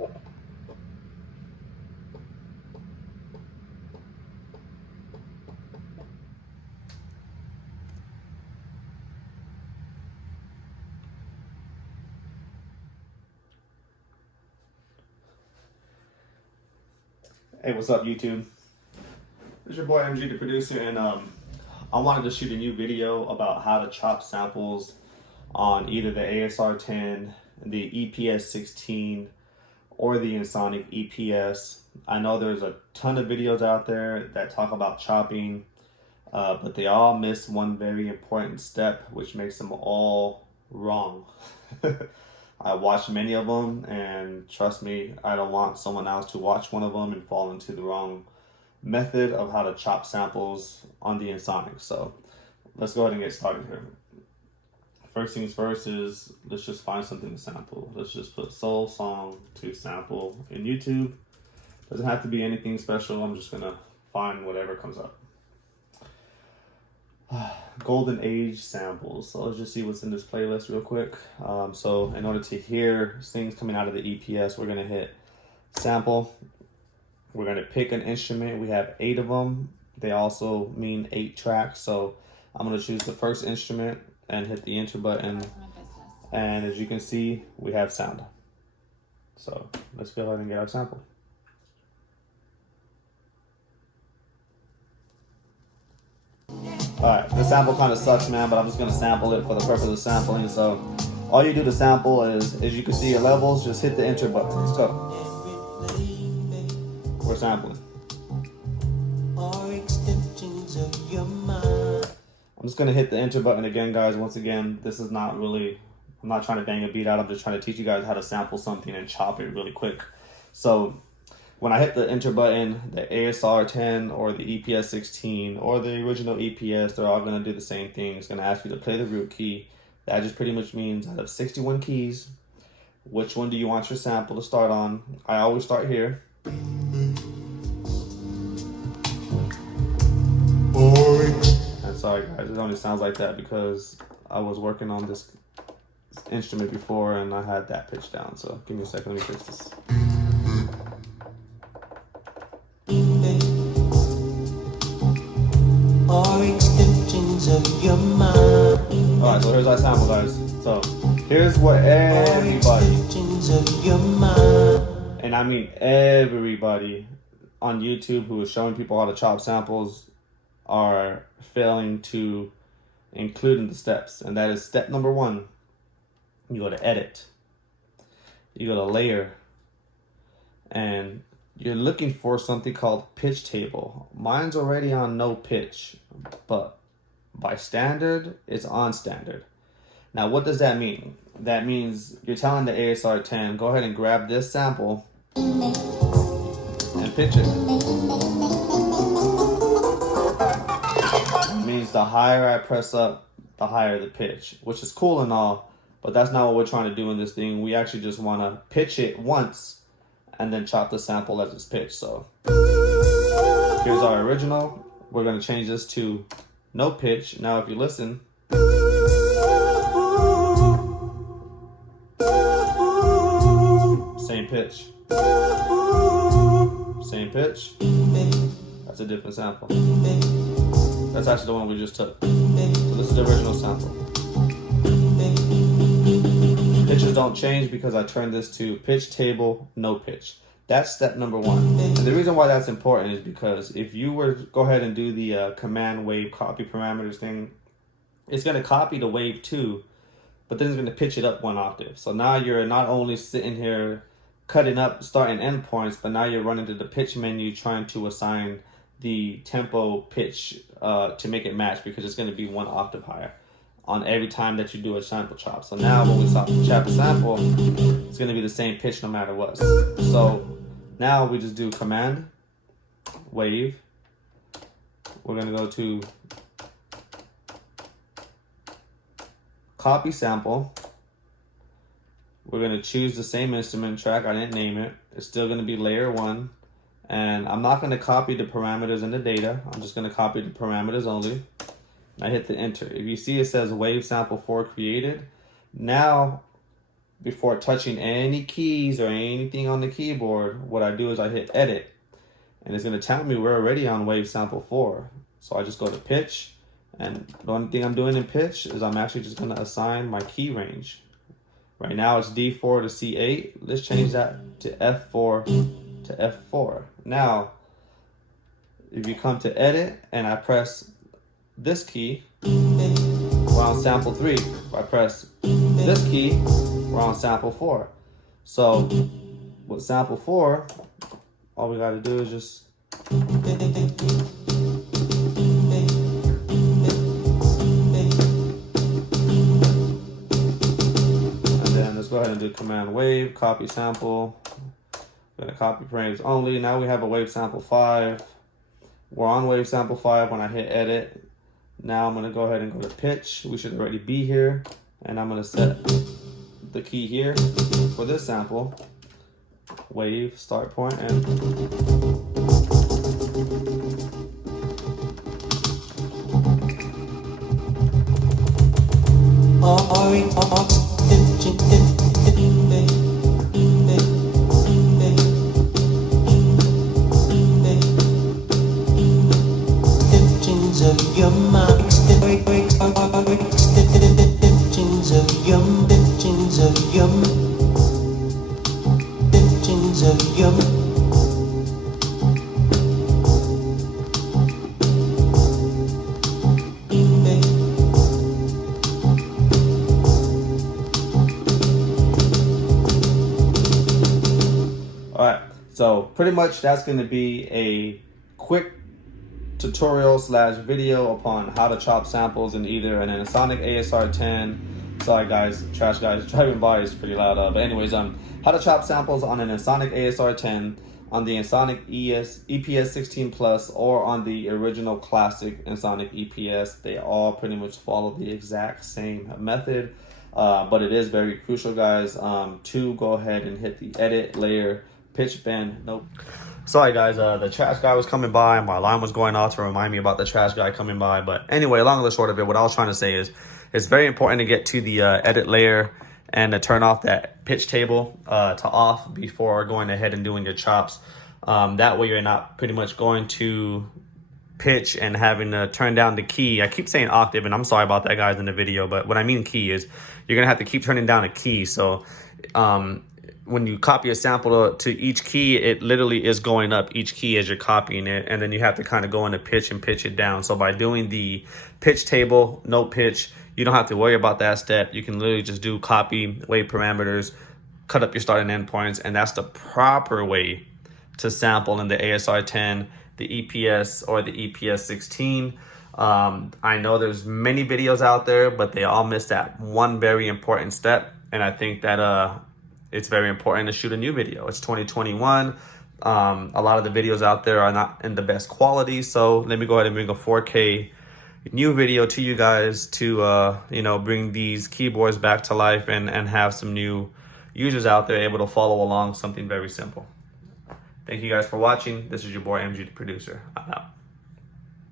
Hey, what's up, YouTube? It's your boy MG, the producer, and I wanted to shoot a new video about how to chop samples on either the ASR-10, the EPS16, or the Ensoniq EPS. I know there's a ton of videos out there that talk about chopping, but they all miss one very important step, which makes them all wrong. I watched many of them, and trust me, I don't want someone else to watch one of them and fall into the wrong method of how to chop samples on the Ensoniq. So let's go ahead and get started here. First things first is let's just find something to sample. Let's just put soul song to sample in YouTube. Doesn't have to be anything special. I'm just gonna find whatever comes up. Golden age samples. So let's just see what's in this playlist real quick. So in order to hear things coming out of the EPS, we're gonna hit sample. We're gonna pick an instrument. We have 8 of them. They also mean 8 tracks. So I'm gonna choose the first instrument and hit the enter button. And as you can see, we have sound. So let's go ahead and get our sample. Alright, the sample kind of sucks, man, but I'm just going to sample it for the purpose of sampling. So all you do to sample is, as you can see your levels, just hit the enter button. Let's go. We're sampling. I'm just going to hit the enter button again, guys. Once again, this is not really, I'm not trying to bang a beat out. I'm just trying to teach you guys how to sample something and chop it really quick. So when I hit the enter button, the ASR-10 or the EPS16 or the original EPS, they're all going to do the same thing. It's going to ask you to play the root key. That just pretty much means out of 61 keys, which one do you want your sample to start on? I always start here. And sorry guys, it only sounds like that because I was working on this instrument before and I had that pitch down. So give me a second, let me fix this. Alright, so here's our sample, guys. So here's what everybody, and I mean everybody on YouTube who is showing people how to chop samples are failing to include in the steps. And that is step number 1. You go to edit, you go to layer, and you're looking for something called pitch table. Mine's already on no pitch, but by standard, it's on standard. Now, what does that mean? That means you're telling the ASR-10, go ahead and grab this sample and pitch it. It means the higher I press up, the higher the pitch, which is cool and all, but that's not what we're trying to do in this thing. We actually just want to pitch it once and then chop the sample as it's pitched. So here's our original. We're going to change this to no pitch. Now if you listen, same pitch, same pitch. That's a different sample. That's actually the one we just took. So this is the original sample. Pitches don't change because I turned this to pitch table, no pitch. That's step number 1. And the reason why that's important is because if you were to go ahead and do the command wave copy parameters thing, it's going to copy the wave 2, but then it's going to pitch it up 1 octave. So now you're not only sitting here cutting up start and end points, but now you're running to the pitch menu trying to assign the tempo pitch to make it match, because it's going to be 1 octave higher on every time that you do a sample chop. So now when we chop a sample, it's going to be the same pitch no matter what. So now we just do command wave. We're going to go to copy sample. We're going to choose the same instrument track. I didn't name it. It's still going to be layer 1. And I'm not going to copy the parameters in the data. I'm just going to copy the parameters only. I hit the enter. If you see it says wave sample 4 created, now before touching any keys or anything on the keyboard, what I do is I hit edit, and it's going to tell me we're already on wave sample 4. So I just go to pitch, and the only thing I'm doing in pitch is I'm actually just going to assign my key range. Right now it's D4 to C8. Let's change that to F4 to F4. Now, if you come to edit and I press this key, we're on sample 3. If I press this key, we're on sample 4. So with sample 4, all we got to do is just go ahead and do command wave, copy sample. We're gonna copy frames only. Now we have a wave sample 5. We're on wave sample 5 when I hit edit. Now I'm gonna go ahead and go to pitch. We should already be here. And I'm gonna set the key here for this sample. Wave, start point, and Alright, so pretty much that's going to be a quick tutorial slash video upon how to chop samples in either an Ensoniq ASR-10. Sorry guys, trash guys driving by is pretty loud. But anyways, how to chop samples on an Ensoniq ASR-10, on the Ensoniq EPS16 Plus, or on the original classic Ensoniq EPS. They all pretty much follow the exact same method. But it is very crucial, guys, to go ahead and hit the edit layer, pitch bend. Nope. Sorry guys, the trash guy was coming by. My alarm was going off to remind me about the trash guy coming by. But anyway, long and the short of it, what I was trying to say is it's very important to get to the edit layer and to turn off that pitch table to off before going ahead and doing your chops. That way you're not pretty much going to pitch and having to turn down the key. I keep saying octave, and I'm sorry about that, guys, in the video, but what I mean key is you're gonna have to keep turning down a key. So when you copy a sample to each key, it literally is going up each key as you're copying it, and then you have to kind of go into pitch and pitch it down. So by doing the pitch table, note pitch, you don't have to worry about that step. You can literally just do copy, wave parameters, cut up your start and end points, and that's the proper way to sample in the ASR-10, the EPS, or the EPS16. I know there's many videos out there, but they all miss that one very important step, and I think that it's very important to shoot a new video. It's 2021. A lot of the videos out there are not in the best quality, so let me go ahead and bring a 4K new video to you guys to bring these keyboards back to life and have some new users out there able to follow along something very simple. Thank you guys for watching. This is your boy MG the producer. I'm out.